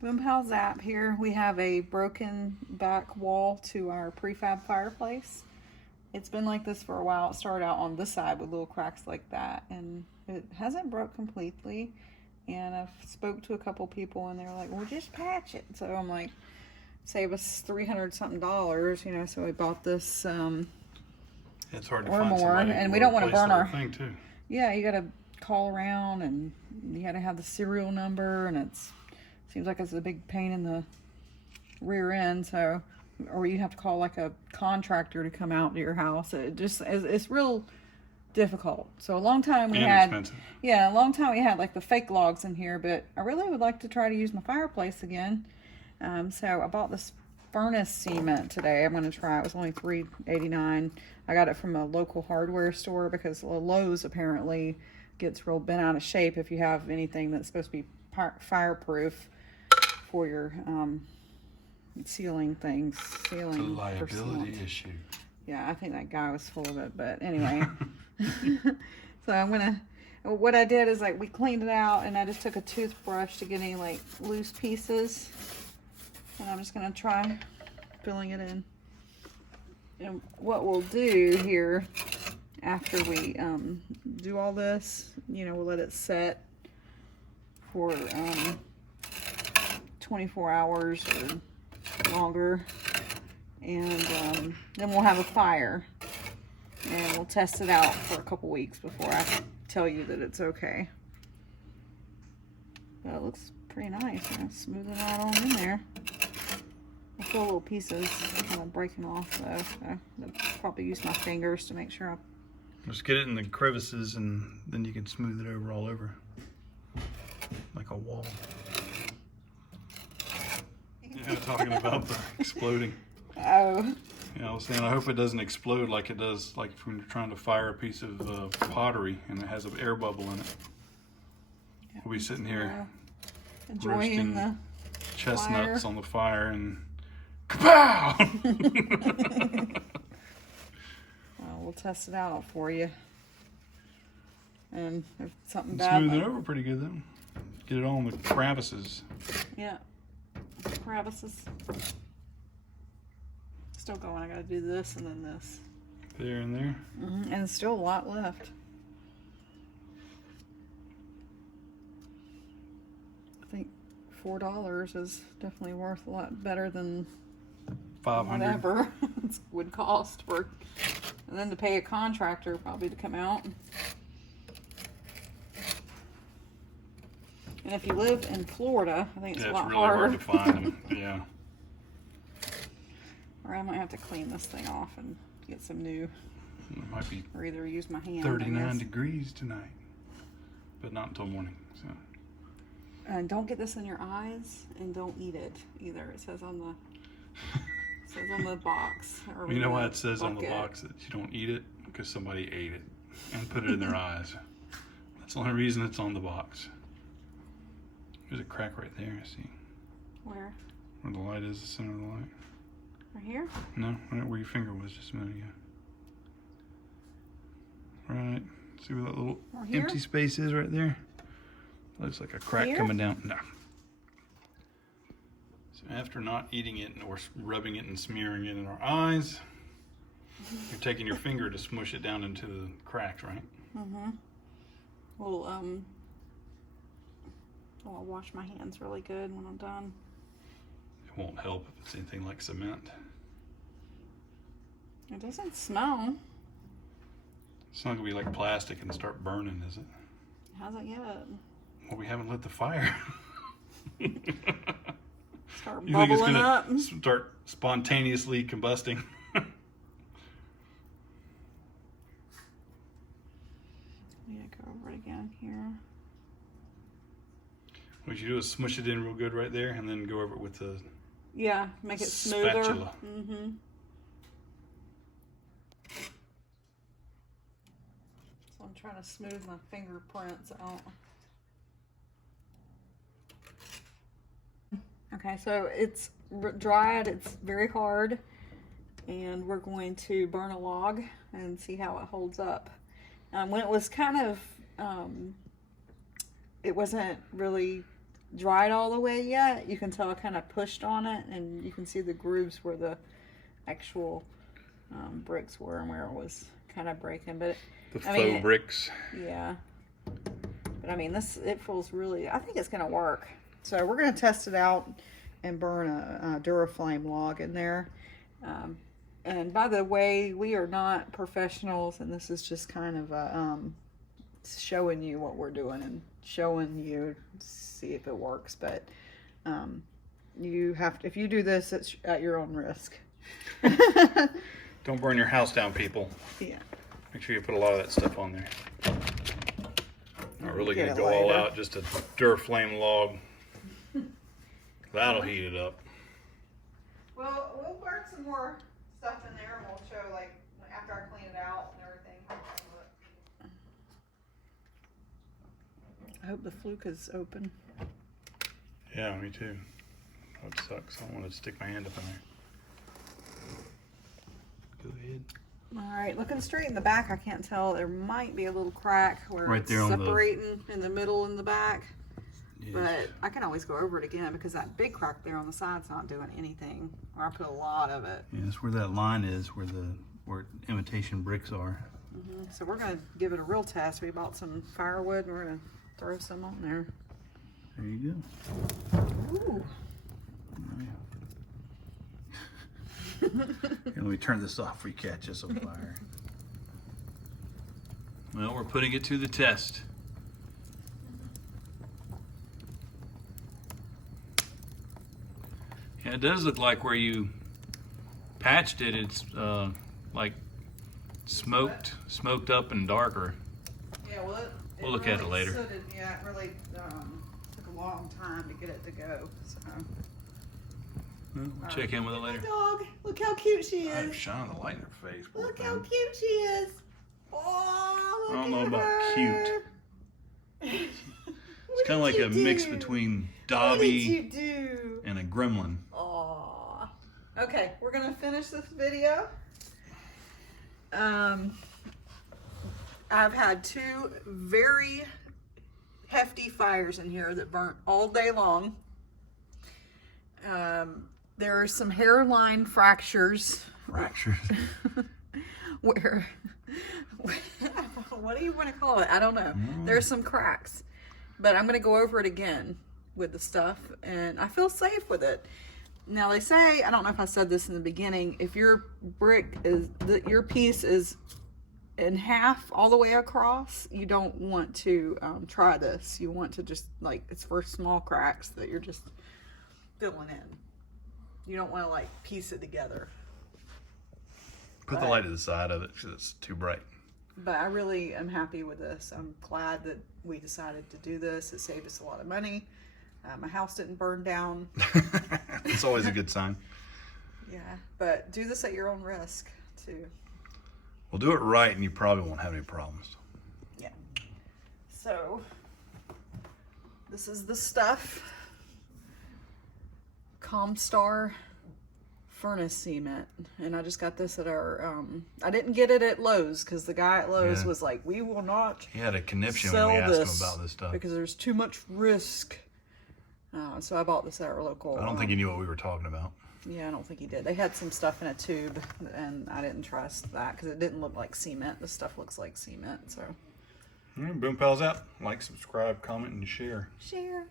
Boom Pow Zap here. We have a broken back wall to our prefab fireplace. It's been like this for a while. It started out on this side with little cracks like that, and it hasn't broke completely. And I've spoke to a couple people, and they're like, "Well, just patch it." So I'm like, "Save us $300 something, you know." So we bought this. It's hard to or find more, somebody and who we will don't want to replace burn the whole our thing too. Yeah, you gotta call around, and you gotta have the serial number, and seems like it's a big pain in the rear end. So, or you have to call like a contractor to come out to your house. It's real difficult. So a long time we had expensive. Yeah, a long time we had like the fake logs in here, but I really would like to try to use my fireplace again. So I bought this furnace cement today. I'm going to try. It was only $3.89. I got it from a local hardware store because Lowe's apparently gets real bent out of shape if you have anything that's supposed to be fireproof for your sealing things. It's a liability issue. Yeah, I think that guy was full of it, but anyway. So what I did is like we cleaned it out, and I just took a toothbrush to get any like loose pieces, and I'm just gonna try filling it in. And what we'll do here after we do all this, you know, we'll let it set for 24 hours or longer, and then we'll have a fire, and we'll test it out for a couple weeks before I tell you that it's okay. But it looks pretty nice. I'm gonna smooth it all on in there. I feel little pieces kind of breaking off though, so I'll probably use my fingers to make sure I Just get it in the crevices, and then you can smooth it over all over like a wall. Yeah, talking about the exploding. Oh. Yeah, I was saying I hope it doesn't explode like it does, like when you're trying to fire a piece of pottery and it has an air bubble in it. Yeah, We'll be sitting here enjoying roasting the chestnuts fire on the fire, and kapow! We'll test it out for you. And if something Smooth bad, it over pretty good though. Get it all in the crevices. yeah, crevices. Still going. I gotta do this and then this. There and there. And still a lot left. I think $4 is definitely worth a lot better than 500. whatever it would cost for, and then to pay a contractor probably to come out. And if you live in Florida, I think it's a lot it's really harder. hard to find them. Yeah. Or I might have to clean this thing off and get some new. It might be Or either use my hand. 39 degrees tonight, but not until morning. So. And don't get this in your eyes, and don't eat it either. It says on the box. Or You know why it says on the bucket. box that you don't eat it? Because somebody ate it and put it in their eyes. That's the only reason it's on the box. There's a crack right there, I see. Where? Where the light is, the center of the light. Right here? No, right where your finger was just a minute ago. Right. See where that little empty space is right there? Looks like a crack Here? coming down. No. So after not eating it or rubbing it and smearing it in our eyes, you're taking your finger to smush it down into the cracks, right? Mm-hmm. Well, I'll wash my hands really good when I'm done. It won't help if it's anything like cement. It doesn't smell. It's not gonna be like plastic and start burning, is it? It hasn't yet. Well, we haven't lit the fire. Start You think it's bubbling gonna up. start spontaneously combusting? Need to go over it again here. What you do is smush it in real good right there, and then go over it with the Yeah, make it smoother. spatula. Mm-hmm. So I'm trying to smooth my fingerprints out. Okay, so it's dried, it's very hard, and we're going to burn a log and see how it holds up. When it was kind of, it wasn't really dried all the way yet. You can tell I kind of pushed on it, and you can see the grooves where the actual bricks were and where it was kind of breaking. But The faux bricks. Yeah. But I mean, it feels really, I think it's going to work. So we're going to test it out and burn a Duraflame log in there. And by the way, we are not professionals, and this is just kind of showing you what we're doing and showing you, see if it works. But you have to, if you do this, it's at your own risk. Don't burn your house down, people. Yeah. Make sure you put a lot of that stuff on there. Not really going to go all out, just a Duraflame log. That'll heat it up. Well, we'll burn some more stuff in there, and we'll show, like, after I clean it out and everything. I hope the fluke is open. Yeah, me too. That would suck. So I don't want to stick my hand up in there. Go ahead. All right, looking straight in the back, I can't tell. There might be a little crack where Right it's there on separating in the middle and the back. Yes. But I can always go over it again because that big crack there on the side's not doing anything. Or I put a lot of it. Yeah, that's where that line is, where imitation bricks are. So we're gonna give it a real test. We bought some firewood and we're gonna throw some on there. There you go. Ooh. Here, let me turn this off before you catch us on fire. Well, we're putting it to the test. Yeah, it does look like where you patched it, it's like smoked up and darker. Yeah, well, We'll look at it later. Yeah, it really took a long time to get it to go. So. We'll check in with it later. Dog, look how cute she I'm is. shining the light in her face. Look how cute she is. Oh, look I don't know at about her. cute. It's kind of like a mix between Dobby What did you do? and a gremlin. Aw. Okay, we're gonna finish this video. I've had 2 very hefty fires in here that burnt all day long. There are some hairline fractures. Fractures. Where, what do you want to call it? I don't know. There's some cracks, but I'm going to go over it again with the stuff, and I feel safe with it. Now they say, I don't know if I said this in the beginning, if your brick is, your piece is in half all the way across, you don't want to try this. You want to just, like, it's for small cracks that you're just filling in. You don't want to, like, piece it together. Put the light to the side of it because it's too bright. But I really am happy with this. I'm glad that we decided to do this. It saved us a lot of money. My house didn't burn down. It's always a good sign. Yeah, but do this at your own risk, too. Well, do it right and you probably won't have any problems. Yeah. So, this is the stuff. Comstar furnace cement, and I just got this at our I didn't get it at Lowe's because the guy at Lowe's was like, we will not He had a conniption sell when we asked this him about this stuff. because there's too much risk. So I bought this at our local. I don't think he knew what we were talking about. Yeah, I don't think he did. They had some stuff in a tube, and I didn't trust that because it didn't look like cement. This stuff looks like cement, so. All right, Boom Pals out. Like, subscribe, comment, and share. Share.